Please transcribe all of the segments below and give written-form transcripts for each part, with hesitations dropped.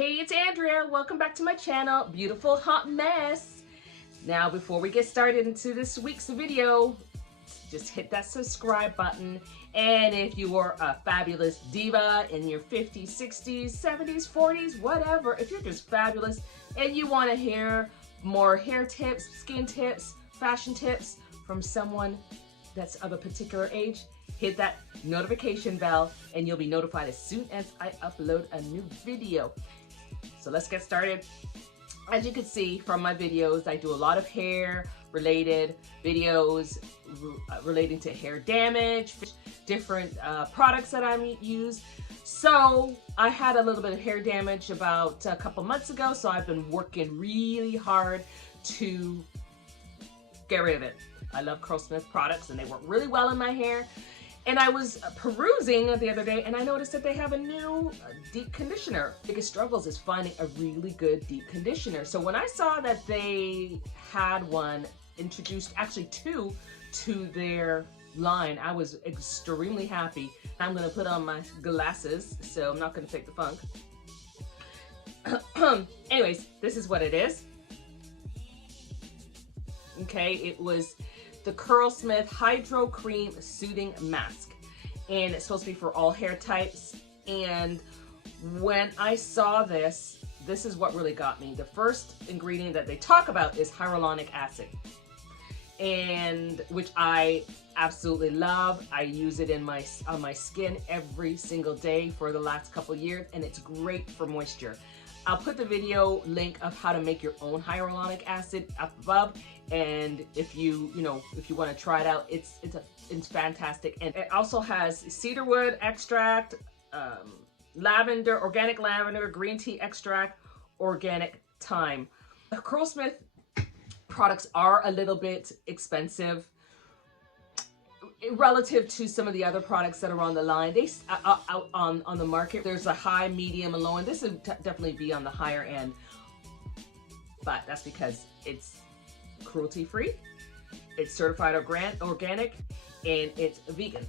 Hey, it's Andrea. Welcome back to my channel, Beautiful Hot Mess. Now, before we get started into this week's video, just hit that subscribe button. And if you are a fabulous diva in your 50s, 60s, 70s, 40s, whatever, if you're just fabulous and you want to hear more hair tips, skin tips, fashion tips from someone that's of a particular age, hit that notification bell and you'll be notified as soon as I upload a new video. So let's get started. As you can see from my videos, I do a lot of hair related videos relating to hair damage, different products that I use. So I had a little bit of hair damage about a couple months ago, so I've been working really hard to get rid of it. I love Curlsmith products and they work really well in my hair. And I was perusing the other day and I noticed that they have a new deep conditioner. Biggest struggles is finding a really good deep conditioner. So when I saw that they had one introduced, actually two, to their line, I was extremely happy. I'm gonna put on my glasses, so I'm not gonna fake the funk. Anyways, this is what it is. Okay, it was the Curlsmith Hydro Cream Soothing Mask, and it's supposed to be for all hair types. And when I saw this is what really got me. The first ingredient that they talk about is hyaluronic acid, and which I absolutely love. I use it on my skin every single day for the last couple years, and it's great for moisture. I'll put the video link of how to make your own hyaluronic acid up above, and if you want to try it out, it's fantastic. And it also has cedarwood extract, lavender, organic lavender, green tea extract, organic thyme. Curlsmith products are a little bit expensive relative to some of the other products that are on the line. They out on the market. There's a high, medium, and low, and this would definitely be on the higher end. But that's because it's cruelty-free, it's certified organic, and it's vegan.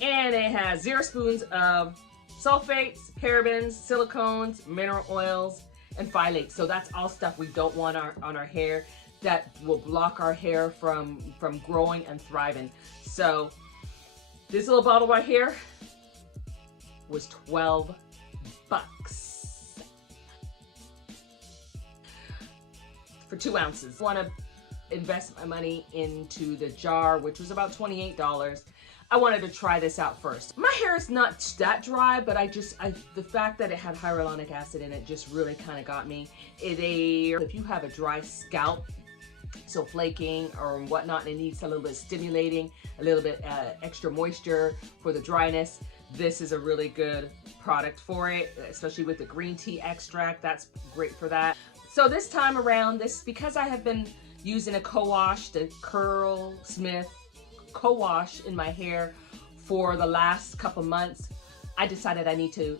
And it has 0 spoons of sulfates, parabens, silicones, mineral oils, and phthalates. So that's all stuff we don't want on our hair, that will block our hair from growing and thriving. So this little bottle right here was 12 bucks for 2 ounces. I want to invest my money into the jar, which was about $28. I wanted to try this out first. My hair is not that dry, but the fact that it had hyaluronic acid in it just really kind of got me. If you have a dry scalp, so flaking or whatnot, and it needs a little bit stimulating, a little bit extra moisture for the dryness, this is a really good product for it, especially with the green tea extract. That's great for that. So this time around, because I have been using a co-wash, the Curlsmith co-wash in my hair for the last couple months, I decided I need to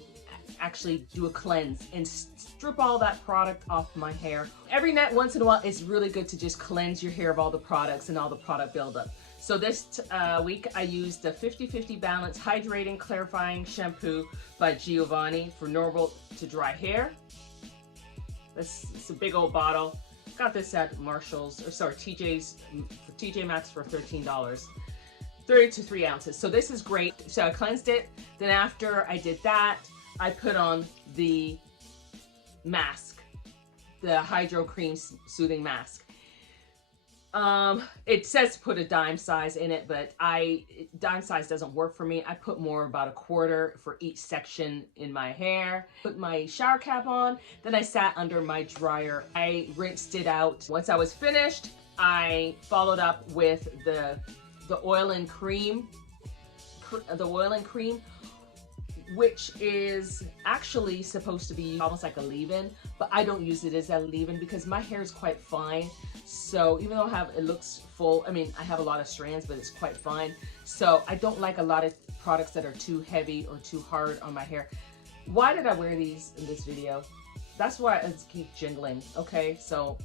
actually do a cleanse and strip all that product off my hair. Every once in a while, it's really good to just cleanse your hair of all the products and all the product buildup. So this week I used the 50-50 Balance Hydrating Clarifying Shampoo by Giovanni for normal to dry hair. It's a big old bottle. Got this at Marshall's, or sorry, TJ Maxx for $13. 30 to 3 ounces. So this is great. So I cleansed it. Then after I did that, I put on the mask, the Hydro Cream Soothing Mask. It says put a dime size in it, but dime size doesn't work for me. I put more, about a quarter for each section in my hair. Put my shower cap on, then I sat under my dryer. I rinsed it out. Once I was finished, I followed up with the oil and cream, which is actually supposed to be almost like a leave-in, but I don't use it as a leave-in because my hair is quite fine. So even though it looks full, I mean, I have a lot of strands, but it's quite fine. So I don't like a lot of products that are too heavy or too hard on my hair. Why did I wear these in this video? That's why I keep jingling, okay? So,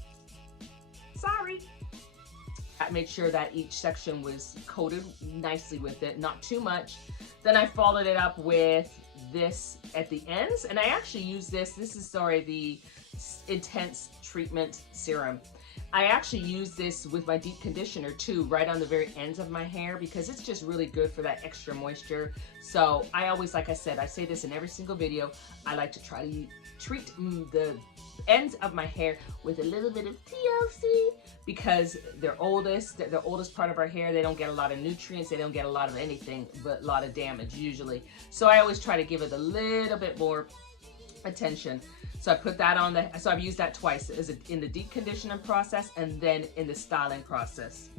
sorry. I made sure that each section was coated nicely with it, not too much. Then I followed it up with this at the ends, and I actually use this is, sorry, the Intense Treatment Serum. I actually use this with my deep conditioner too, right on the very ends of my hair, because it's just really good for that extra moisture. So I always, like I said, I say this in every single video, I like to try to treat the ends of my hair with a little bit of TLC, because they're the oldest part of our hair. They don't get a lot of nutrients, they don't get a lot of anything but a lot of damage usually. So I always try to give it a little bit more attention. So I put that on so I've used that twice, in the deep conditioning process and then in the styling process.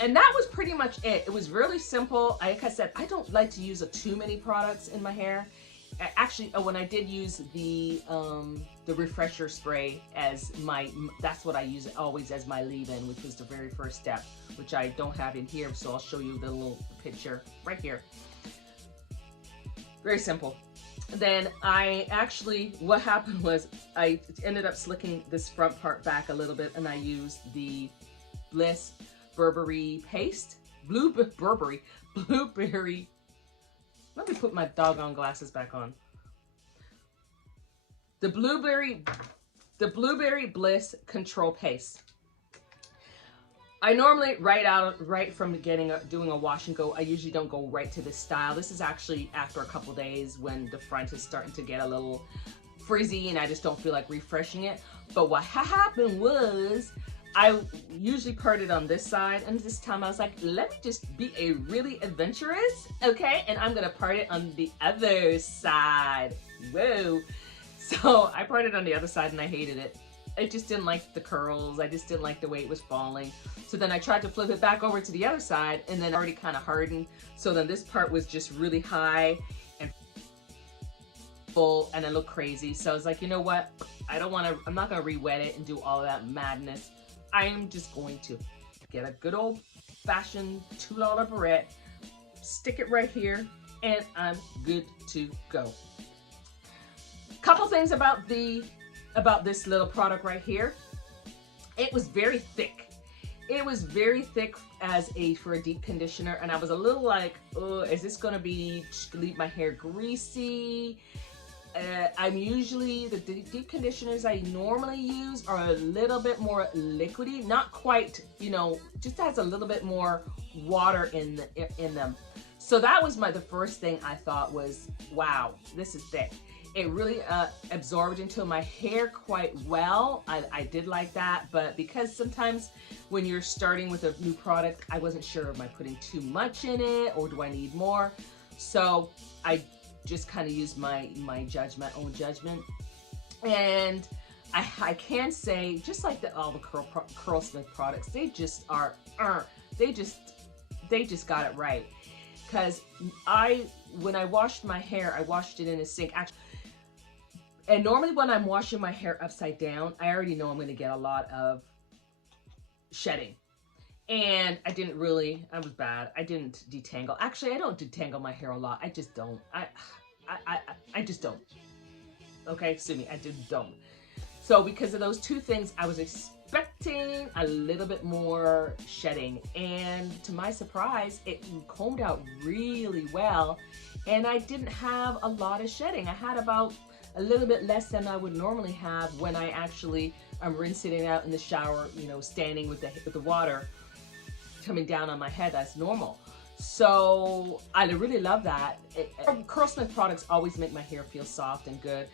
And that was pretty much it. It was really simple. Like I said, I don't like to use too many products in my hair. Actually, when I did use the refresher spray as that's what I use always as my leave-in, which was the very first step, which I don't have in here, so I'll show you the little picture right here. Very simple. Then what happened was I ended up slicking this front part back a little bit, and I used the Bliss Blueberry paste. Blueberry. Let me put my doggone glasses back on. The Blueberry Bliss Control Paste. I normally, right from doing a wash and go, I usually don't go right to this style. This is actually after a couple days when the front is starting to get a little frizzy and I just don't feel like refreshing it. But what happened was, I usually part it on this side, and this time I was like, let me just be a really adventurous, okay? And I'm gonna part it on the other side. Whoa. So I parted on the other side and I hated it. I just didn't like the curls. I just didn't like the way it was falling. So then I tried to flip it back over to the other side, and then already kind of hardened. So then this part was just really high and full, and it looked crazy. So I was like, you know what? I'm not gonna re-wet it and do all of that madness. I am just going to get a good old fashioned $2 barrette, stick it right here, and I'm good to go. Couple things about this little product right here. It was very thick. It was very thick for a deep conditioner, and I was a little like, oh, is this gonna leave my hair greasy? I'm usually, the deep conditioners I normally use are a little bit more liquidy, not quite, just has a little bit more water in them. So that was the first thing I thought was, wow, this is thick. It really absorbed into my hair quite well. I did like that, but because sometimes when you're starting with a new product, I wasn't sure, am I putting too much in it or do I need more? So I just kind of used my own judgment. And I can say, just like all the Curlsmith products, they just are, they just got it right. Because when I washed my hair, I washed it in a sink. Actually, and normally when I'm washing my hair upside down, I already know I'm going to get a lot of shedding. And I was bad. I didn't detangle. Actually, I don't detangle my hair a lot. I just don't. I just don't. Okay, sue me, I just don't. So because of those two things, I was expecting a little bit more shedding. And to my surprise, it combed out really well. And I didn't have a lot of shedding. I had about a little bit less than I would normally have when I actually am rinsing it out in the shower, standing with the water coming down on my head. That's normal. So I really love that. Curlsmith products always make my hair feel soft and good.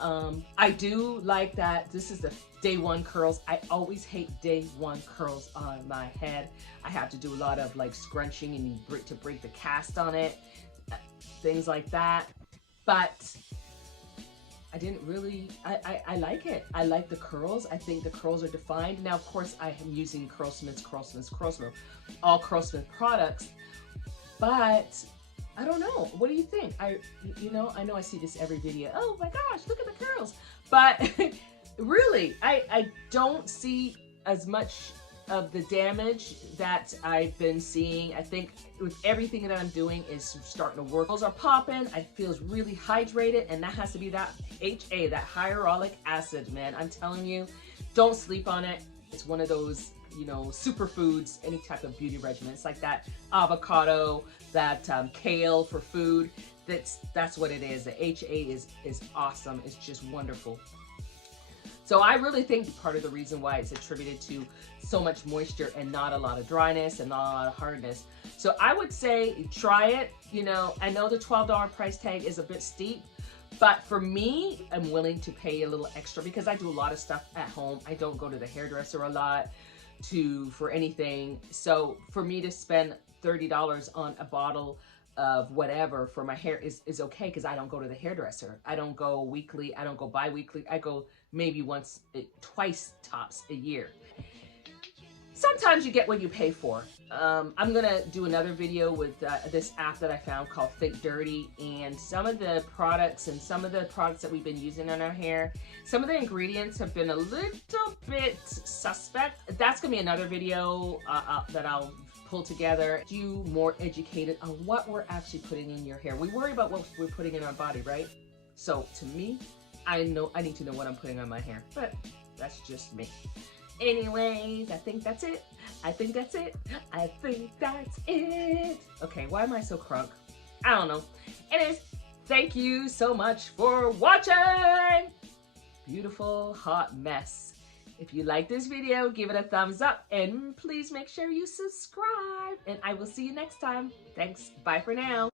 I do like that this is the day one curls. I always hate day one curls on my head. I have to do a lot of like scrunching and to break the cast on it, things like that. But I didn't really, I like it. I like the curls. I think the curls are defined. Now, of course, I am using Curlsmith, all Curlsmith products, but I don't know. What do you think? I know I see this every video. Oh my gosh, look at the curls. But really, I don't see as much of the damage that I've been seeing. I think with everything that I'm doing is starting to work. Curls are popping. I feel really hydrated, and that has to be that HA, that hyaluronic acid, man. I'm telling you, don't sleep on it. It's one of those, superfoods, any type of beauty regimen. It's like that avocado, kale for food. That's what it is. The HA is awesome. It's just wonderful. So I really think part of the reason why it's attributed to so much moisture and not a lot of dryness and not a lot of hardness. So I would say try it. You know, I know the $12 price tag is a bit steep, but for me, I'm willing to pay a little extra because I do a lot of stuff at home. I don't go to the hairdresser a lot for anything. So for me to spend $30 on a bottle of whatever for my hair is okay, because I don't go to the hairdresser. I don't go weekly. I don't go bi-weekly. I go maybe twice tops a year. Sometimes you get what you pay for. I'm gonna do another video with this app that I found called Think Dirty, and some of the products that we've been using on our hair, some of the ingredients have been a little bit suspect. That's gonna be another video that I'll pull together. You more educated on what we're actually putting in your hair. We worry about what we're putting in our body, right? So to me, I need to know what I'm putting on my hair, but that's just me. Anyways, I think that's it. I think that's it. I think that's it. Okay, why am I so crunk? I don't know. Anyways, thank you so much for watching. Beautiful hot mess. If you like this video, give it a thumbs up and please make sure you subscribe. And I will see you next time. Thanks. Bye for now.